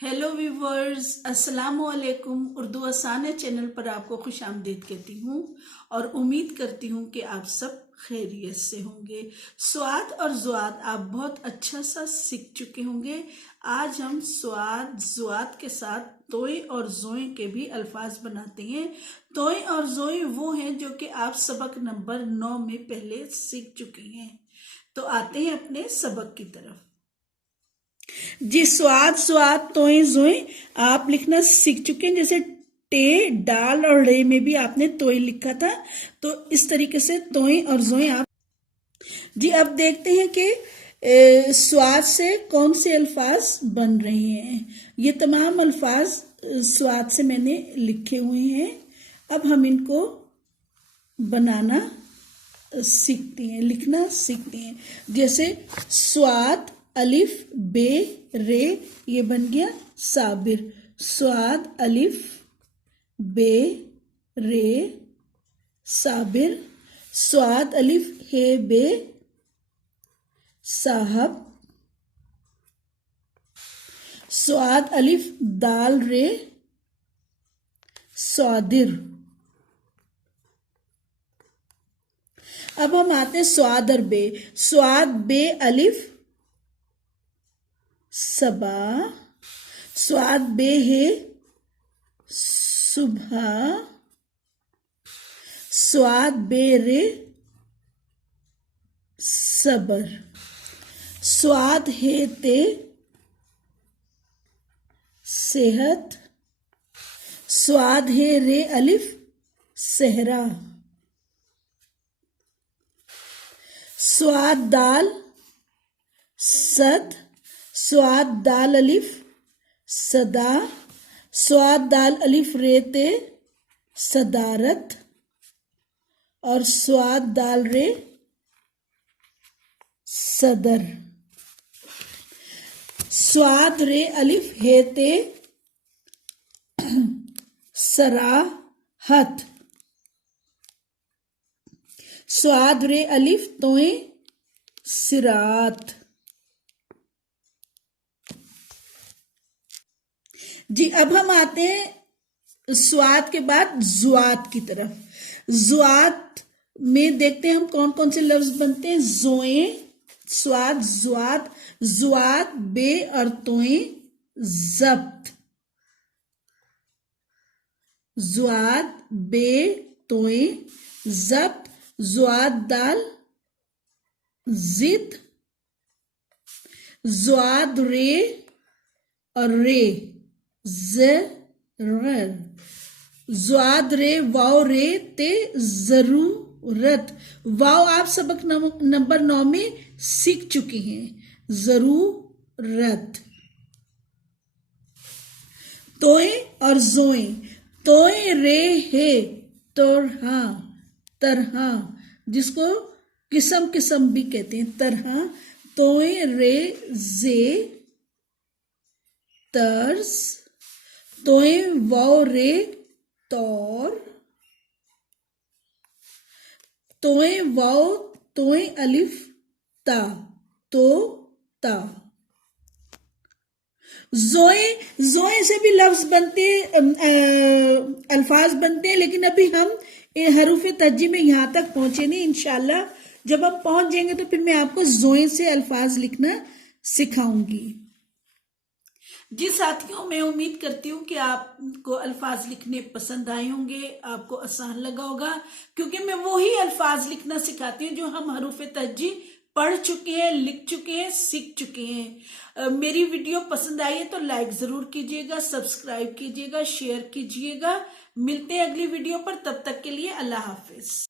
Hello viewers, अस्सलाम वालेकुम। उर्दू आसान चैनल पर आपको खुश आमदीद कहती हूँ और उम्मीद करती हूँ कि आप सब खैरियत से होंगे। स्वाद और ज़ुआद आप बहुत अच्छा सा सीख चुके होंगे। आज हम स्वाद ज़ुआद के साथ तोय और ज़ोए के भी अल्फाज बनाते हैं। तोय और ज़ोए वो हैं जो कि आप सबक नंबर 9 में पहले सीख चुके हैं। तो आते हैं अपने सबक की तरफ। जी, स्वाद स्वाद तोय जोए आप लिखना सीख चुके हैं। जैसे टे, डाल और रे में भी आपने तोय लिखा था, तो इस तरीके से तोय और जोए आप। जी, अब देखते हैं कि स्वाद से कौन से अल्फाज बन रहे हैं। ये तमाम अल्फाज स्वाद से मैंने लिखे हुए हैं। अब हम इनको बनाना सीखते हैं, लिखना सीखते हैं। जैसे स्वाद अलिफ बे रे, ये बन गया साबिर। स्वाद अलिफ बे रे साबिर। स्वाद अलिफ हे बे साहब। स्वाद अलिफ दाल रे स्वादिर। अब हम आते हैं स्वाद और बे। स्वाद बे अलिफ सबा। स्वाद बे है सुबह। स्वाद बे रे सबर। स्वाद है ते सेहत। स्वाद है रे अलिफ सहरा। स्वाद दाल सद। स्वाद दाल अलिफ सदा। स्वाद दाल अलिफ रेते सदारत। और स्वाद दाल रे सदर। स्वाद रे अलिफ हेते सराहत। स्वाद रे अलिफ तोए सिरात। जी, अब हम आते हैं स्वाद के बाद जुआत की तरफ। जुआत में देखते हैं हम कौन कौन से लफ्ज बनते हैं। जोए, स्वाद, जुआत, जुआत बे और तोए जब्त। जुआत बे तोए जब्त। जुआत दाल जिद। जुआद रे और रे ज़र। जुआद रे वाव रे ते जरूरत। वाव आप सबक नंबर 9 में सीख चुके हैं। जरूरत। तोय और जोए। तोय रे है तरह, तरह, जिसको किस्म किस्म भी कहते हैं, तरह। तोय रे जे तर्ज। तोय वाव रे तौर। तोय वाव तोय अलिफ ता तो ता। जोए, जोए से भी लफ्ज बनते, अल्फाज बनते हैं, लेकिन अभी हम हरूफ तज्जी में यहां तक पहुंचे नहीं। इंशाल्लाह जब हम पहुंच जाएंगे तो फिर मैं आपको जोए से अल्फाज लिखना सिखाऊंगी। जी साथियों, मैं उम्मीद करती हूँ कि आपको अल्फाज लिखने पसंद आए होंगे, आपको आसान लगा होगा, क्योंकि मैं वही अल्फाज लिखना सिखाती हूँ जो हम हरूफ तज्जी पढ़ चुके हैं, लिख चुके हैं, सीख चुके हैं। मेरी वीडियो पसंद आई है तो लाइक जरूर कीजिएगा, सब्सक्राइब कीजिएगा, शेयर कीजिएगा। मिलते हैं अगली वीडियो पर, तब तक के लिए अल्लाह हाफिज।